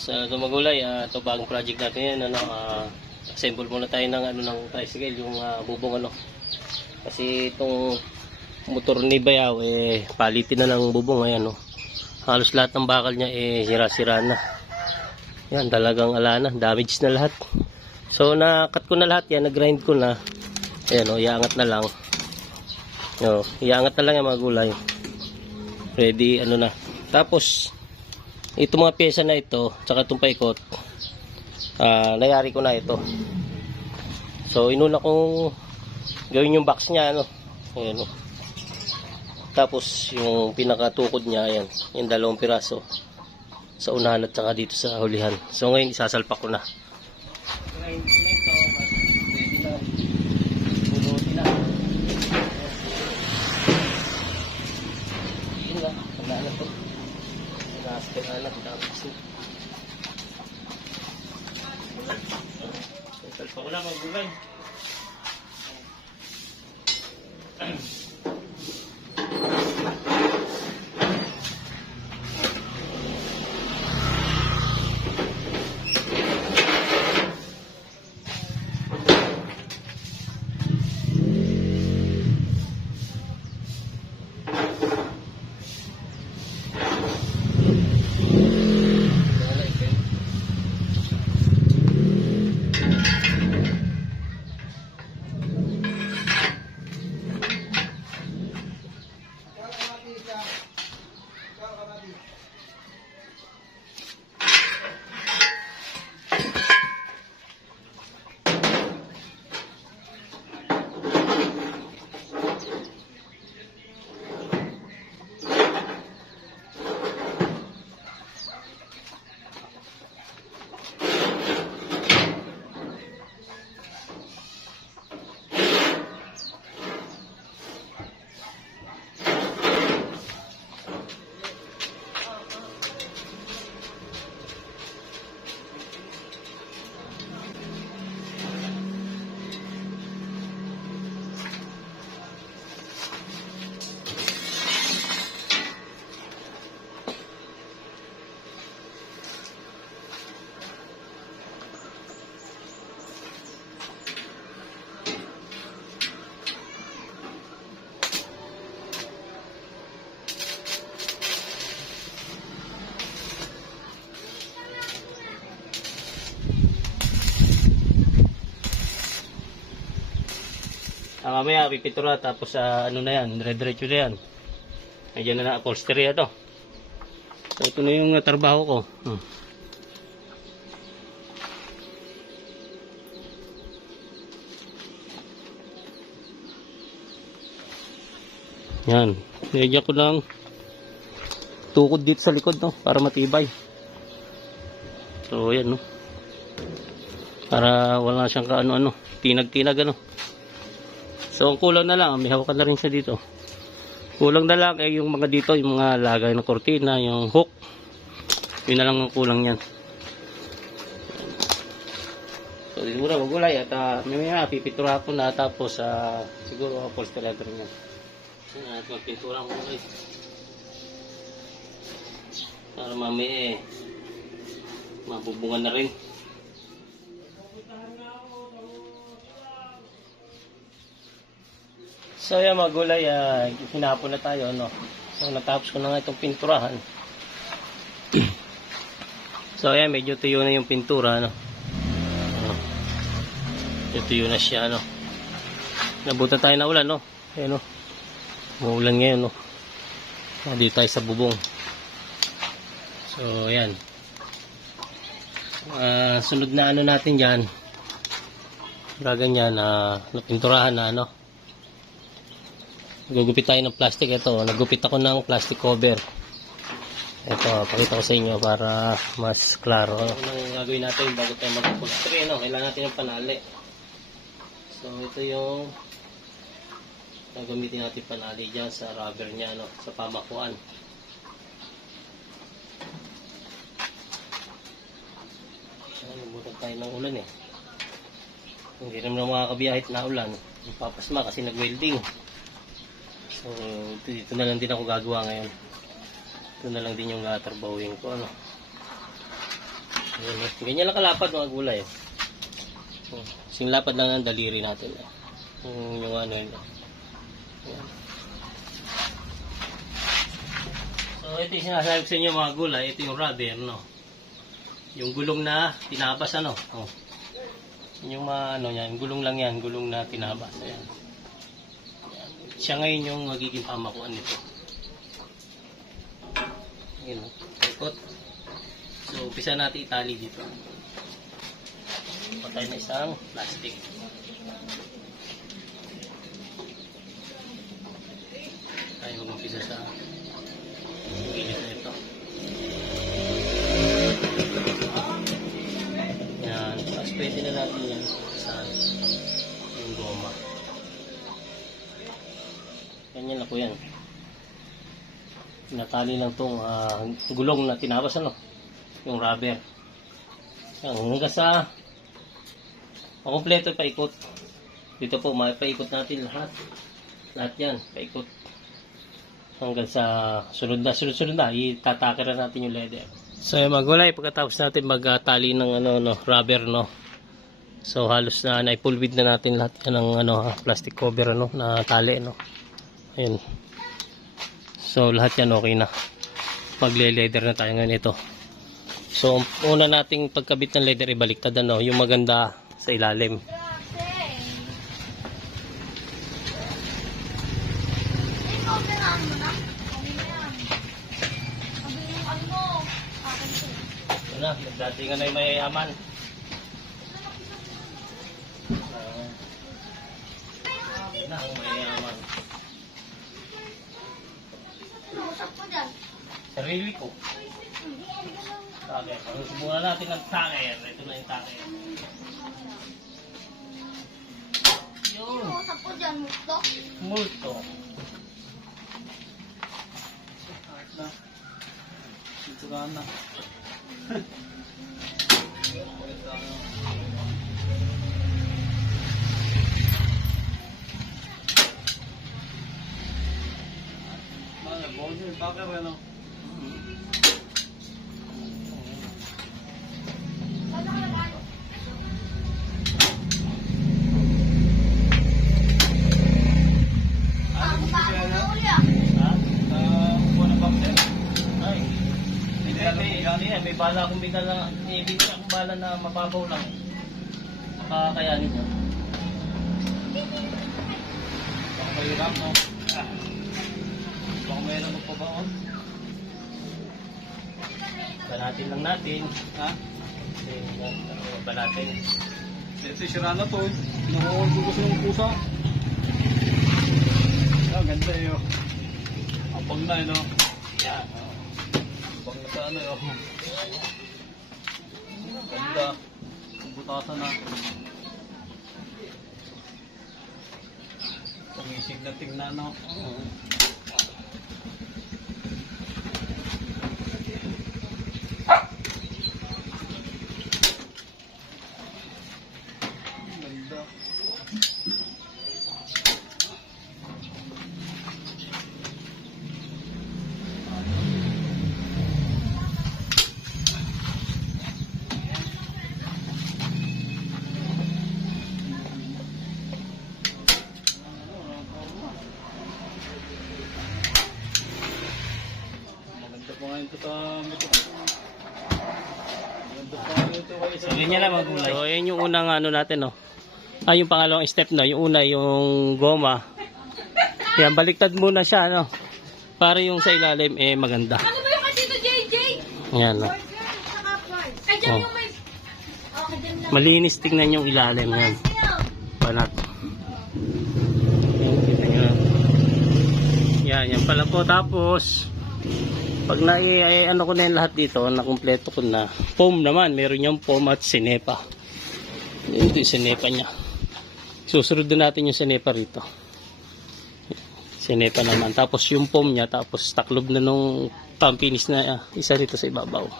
Sa Dumagulay, ito bagong project natin yan, assemble muna tayo ng tricycle, yung bubong Kasi itong motor ni Bayaw palitin na ng bubong, ayan Halos lahat ng bakal niya sira-sira na. Yan, talagang ala na, damage na lahat. So na-cut ko na lahat yan, na-grind ko na. Ayan iangat na lang. Iangat na lang yung mga gulay. Ready na. Tapos itong mga pyesa na ito, tsaka itong paikot, nayari ko na ito. So inuna kong gawin yung box niya ayan Tapos yung pinakatukod niya, ayan, yung 2 piraso sa unahan at saka dito sa hulihan. So ngayon isasalpak ko na. Salpa ko na mga gulay. Mamaya pipitura tapos na yan, dire-diretso na yan. Ayan na upholstery ito. So ito na yung trabaho ko. Yan, nilagyan ko ng tukod dito sa likod para matibay. So yan para wala siyang kaano tinag-tinag So ang kulang na lang, may hawakan na rin siya dito. Kulang na lang yung mga dito, yung mga lagay ng kortina, yung hook. Yun na lang ang kulang niyan. So dito muna magulay at may pipitura ko na tapos siguro upholstery na rin yan. At magpintura ko guys. Para mamaya mabubungan na rin. So yan mga gulay, hinapon na tayo So natapos ko na nga itong pinturahan. So ayan, medyo tuyo na yung pintura Medyo tuyo na siya Nabutan tayo na ulan Ayan Maulan ngayon Dito tayo sa bubong. So ayan, sunod na natin dyan, gaganyan napinturahan na gugupit tayo ng plastic. Ito, nagupit ako ng plastic cover. Ito, pakita ko sa inyo para mas klaro. Anong gagawin natin bago tayo mag-upholstery, kailangan natin yung panali. So, ito yung gagamitin natin panali dyan sa rubber niya, sa pamakuan. Nabutan tayo ng ulan Hindi naman makakabiyahit na ulan. Papasma kasi nag-welding. So, dito na lang din ako gagawa ngayon. Ito na lang din yung tarbawin ko. Ayan, ganyan lang kalapad mga gulay. Singlapad lang ng daliri natin. Yung ano yun. Ayan. So ito yung sinasabi ko sa inyo mga gulay. Ito yung rubber, no? Yung gulong na tinabas, ano? Oh. Yung ano yan, gulong lang yan. Gulong na tinabas. Ayan. Ayan. Siya ngayon yung magiging pamakuan nito. Ayan, ikot. So, umpisa natin itali dito. Patay na isang plastic. Tayo mag-umpisa sa gilid na ito. Yan. Tapos pwede na natin yan sa yung goma. Ganyan na po yan. Natali lang itong gulong na tinabas, ano? Yung rubber. Yan, hanggang sa kompleto paikot. Dito po, paikot natin lahat. Lahat yan, paikot. Hanggang sa sunod na, itatakiran natin yung leather. So yung magulay, pagkatapos natin magtali ng rubber, no. So halos na naipulwid na natin lahat yan ng plastic cover, na tali, no. Ayun. So lahat yan okay na. Magle-leather na tayo ngayon ito. So, una nating pagkabit ng leather ibaliktad, yung maganda sa ilalim. Wala, nagdatingan na yung mayayaman. Na, ang mayayaman. Sarili ko. Okay, subukan natin ng taker. Ito na yung taker. Yun. Usap ko dyan, multo. Multo. Sinturan na. Mana, bonjour, taker ano? May bala akong bigla na, bigla akong bala na mababaw lang. Kakayanin niya. Baka mahirap, no? Baka mahirap magpabaon. Balatin lang natin. Ha? Kasi balatin. Ito sira na to eh. Nakuha ko kasi ng pusa. Ganda eh oh. Apang na eh no? Yan. Apang na sa ano eh oh. Ganda. Butasan na. Pangisig na tingnan no? Ganda. Maganda pa nga ito sa maganda pa nga ito kayo sa So, ganyan lang magulay. So, yan yung unang natin, no. Yung pangalawang step, no. Yung una, yung goma. Yan, baliktad muna siya, no. Para yung sa ilalim, maganda. Ano ba yung kasi ito, JJ? Yan, no. Ay, dyan Oh. yung may... Okay, dyan lang. Malinis tingnan yung ilalim, yan. Panat. Yan, kita nyo na. Yan pala po. Tapos, pag ano ko na yung lahat dito, nakumpleto ko na. Foam naman, meron yung foam at sinepa. Ito yung sinepa niya. Susunod din natin yung sinepa rito. Sinepa naman. Tapos yung foam niya, tapos taklob na nung pampinis na isa rito sa ibabaw.